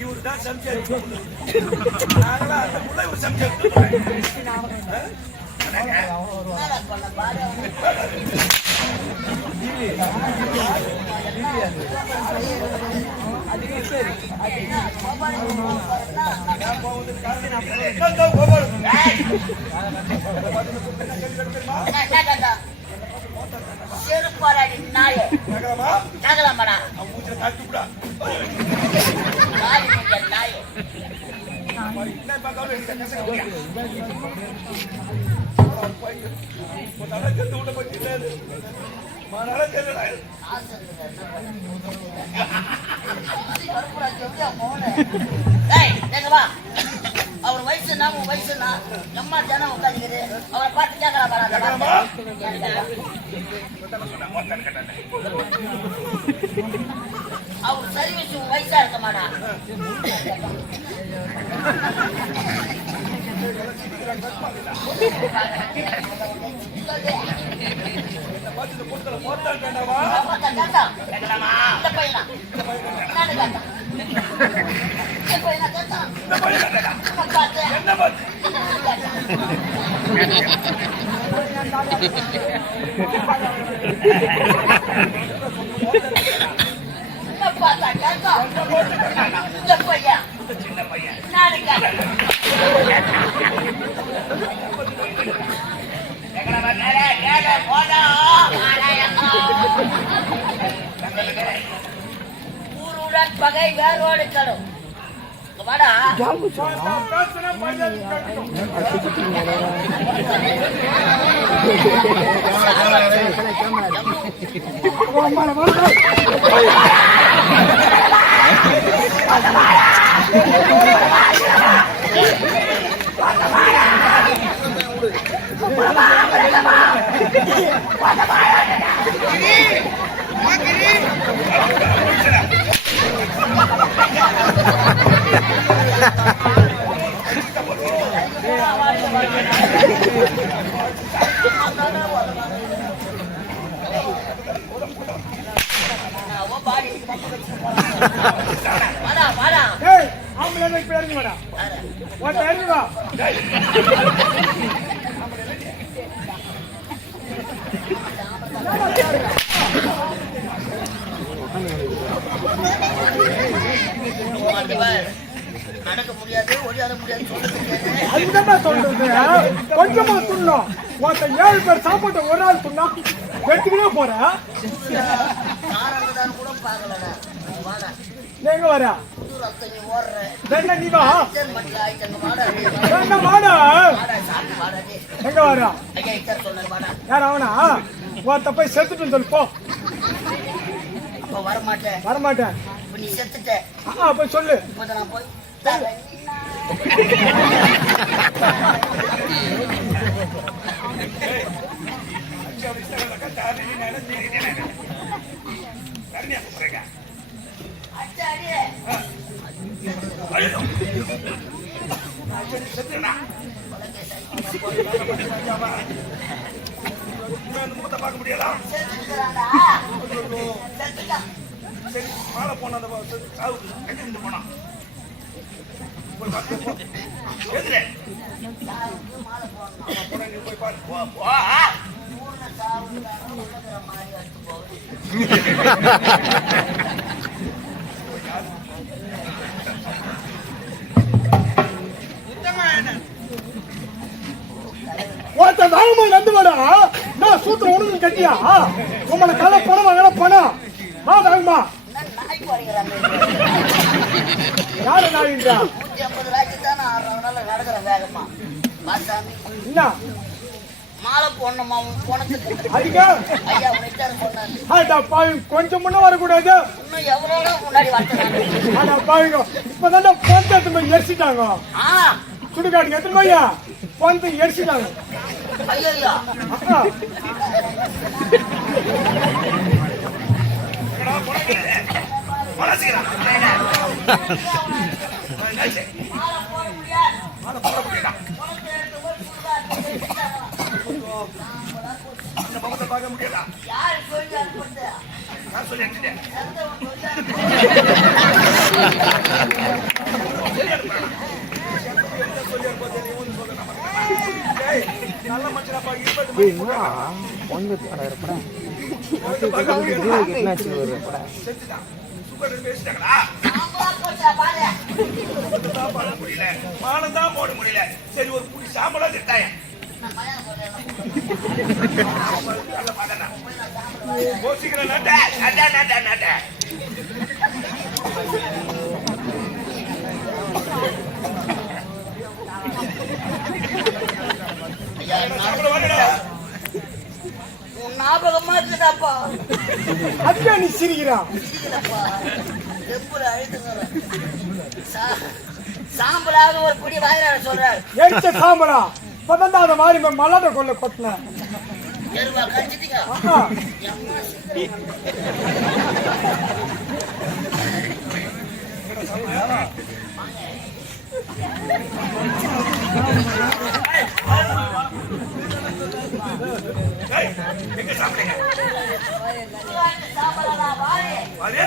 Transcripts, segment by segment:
இவருதான் சம்சாரிச்சு செருப்பாடி நாயே நகலாமடா நாயே அவர் வயசுனா உன் வயசுனா நம்ம ஜனம் உட்காந்துக்குது அவரை பார்த்து கேட்கலாம் அவர் சர்வீஸ் உன் வயசா இருக்க மாட்டா சின்ன பையன் ஊருடன் பகை வேரோடு கடும் வாடா நடக்க முடியாது ஒழியாத முடியாது சொல்றது கொஞ்சமா துண்ணும் 7 பேர் சாப்பாட்டை ஒரு ஆள் துண்ணா வெட்டிக்கிட்டே போற கூட பாக்கலடா எங்க வர நீ வா எங்க வர யார் அவனா ஒருத்த போய் செத்துட்டு சொல்லு போ வரமாட்டேன் நீ செத்துட்ட போய் சொல்லு நான் போய் பார்க்க முடியாதா சரி மாலை போன போனா போய் பாரு நந்து வாடா நான் சூத்திர உனக்கு கட்டியா உங்களை கலை பணம் வாங்கல பணம் வாங்கம்மா யாரு நாயின்றா கொஞ்சம் முன்ன வரக்கூடாது இப்பதான் பொண்ணு எரிச்சிட்டாங்க சுடுகாட்டுக்கு எத்தனை பையா பொண்ணு எரிச்சிட்டாங்க வளர்ச்சிக்கலாம் என்னாச்சு மாலை போட முடியாது. மாலை போட முடியல உனக்கு 2 வருஷம் அந்த முகத்தை பார்க்க முடியல யாரு சொல்லி அனுப்புறது? நான் சொல்லி அனுப்பிட்டேன் எந்தவன் சொல்லி அனுப்புறது? நல்ல மனுஷனாப்பா செத்துட்டான் சுகர் பேசிட்டாங்களா சாம்பலா போச்சா பாரு. பண்ண முடியல மானம் தான் போட முடியல சரி ஒரு புடி சாம்பலா திட்டாயன் நான் மயான போடுறேன். நல்ல மகனா யோசிக்கிற நட்ட சாப்பிட வரடா உன் ஞாபகமா இருக்குதாப்பா? அதுக்கே நீ சிரிக்கிறா சிரிக்கலப்பா. எப்பட அழுத்துங்க. சாம்பலாக ஒரு பிடி வாயிலாட சொல்றாரு. எரிச்ச சாம்பலா இப்பதான் அந்த மாதிரி மல்லாட்ட கொள்ள கொட்டினேன் எருவா கடிச்சிட்டீங்க. ஆஹா. எம்மா சீக்கிரம். ஏய் எங்க சாப்பிடுங்க சாம்பலா வாரி. வாரு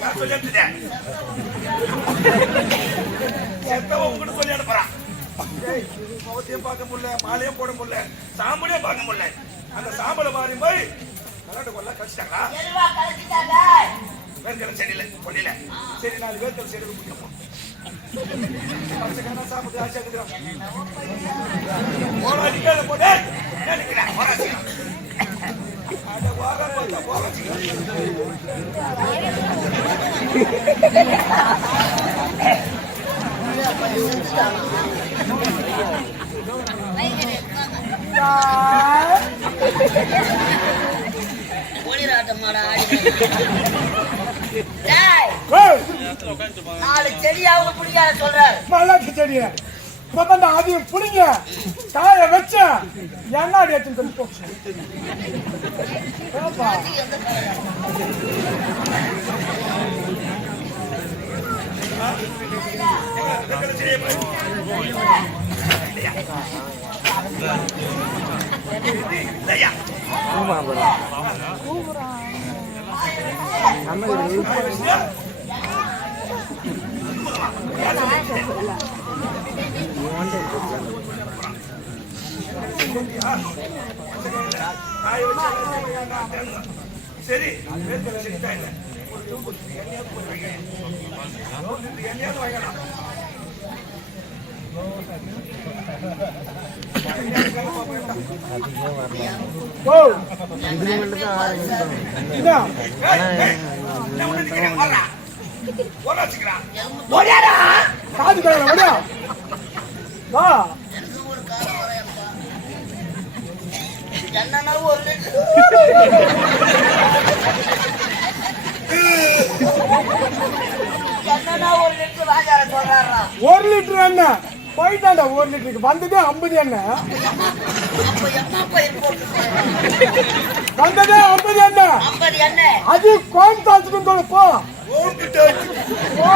நான் சொல்லி அனுப்பிட்டேன் செத்தவன் உங்ககிட்ட சொல்லி அனுப்புறான் ஏய் முகத்தையும் பார்க்க முடியல மாலையும் போட முடியல சாம்பலையும் பார்க்க முடியல அந்த சாம்பலை மாறி போய் கலாட்ட கொள்ள கழிச்சிட்டாங்களா எருவா கடிச்சிட்டாங்க. வேர்க்கடை செடியில கொல்லில சரி 4 வேர்க்கடை செடி குடிப்போம் வருஷக்கான சாப்பிட்டு ஆசை இருக்கிறோம் போராடி கேள்வி போட்டு நினைக்கிறேன் போராட்சி அட வார பார்த்தா போராட்சி ஒளிராட்டமாடா ஆடி. டேய், ஏய், 4 செடியாவது பிடிக்காத சொல்றாரு. மல்லாட்ட செடிய இப்பதான் அதையும் புடிங்க காய வச்ச என்னாடி எடுத்துன்னு சொல்லி போச்சு ஏப்பா, வேர்க்கடை செடியை போய் இல்லையா சரி வேர்க்கடை செடித்தா இல்லை ஒரு எண்ணெயாவது வாங்கலாம் ஓ இதா காது கழுவ வடியா வா எனக்கு ஒரு காலம் வரையப்பா. என்னன்னா ஒரு லிட்டர். என்னன்னா ஒரு லிட்டர் வாங்கார சொல்றாரா? 1 லிட்டர் எண்ணெய் போயிட்டாண்டா 1 லிட்டருக்கு வந்ததே 50 எண்ணெய் அப்ப எம்மா பயிர் போட்டு வந்ததே 50 எண்ணெய் 50 எண்ணெய். அது கோயம் தாச்சுக்கும் சொல்லு போ போ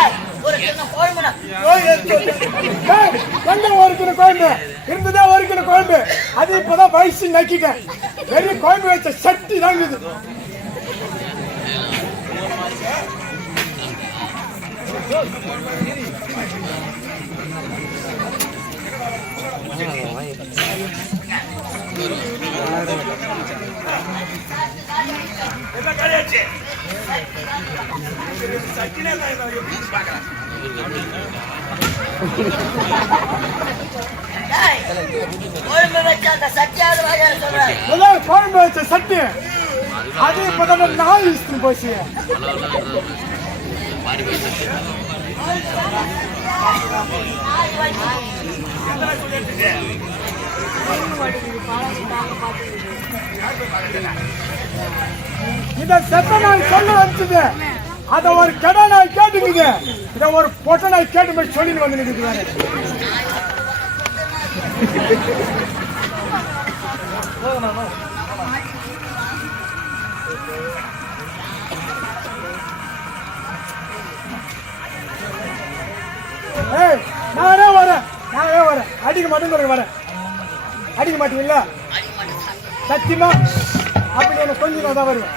ஏய், ஒரு சின்ன கோயம்புனா ஏய், எங்க 1 கிலோ கோயம்பு இருந்ததே 1 கிலோ கோயம்பு அது இப்பதான் வயசு நக்கிட்டேன் வெறும் கோயம்பு வச்ச சட்டி தான் இது என்ன காரியாச்சு சட்டினே எப்படி பாக்கலாம் கோயம்பு வச்ச அந்த சத்தியாவது வாங்கார சொல்றாரு. அதான் கோயம்பு வச்ச சட்டி அது இப்பதான் நாய் இஸ்திரி போச்சு. இத செத்த நாய் சொல்ல வச்சுது, அத ஒரு கெட நாய் கேட்டுக்குது, இத ஒரு பொட்ட நாய் கேட்டு போய் சொல்லிட்டு வந்து நிக்குது. நானே வரேன், அடிக்க மாட்டேன் வரேன். அடிக்க மாட்டீங்கல்ல சத்தியமா? அப்படி எனக்கு கொஞ்சம் நான் தான் வருவேன்.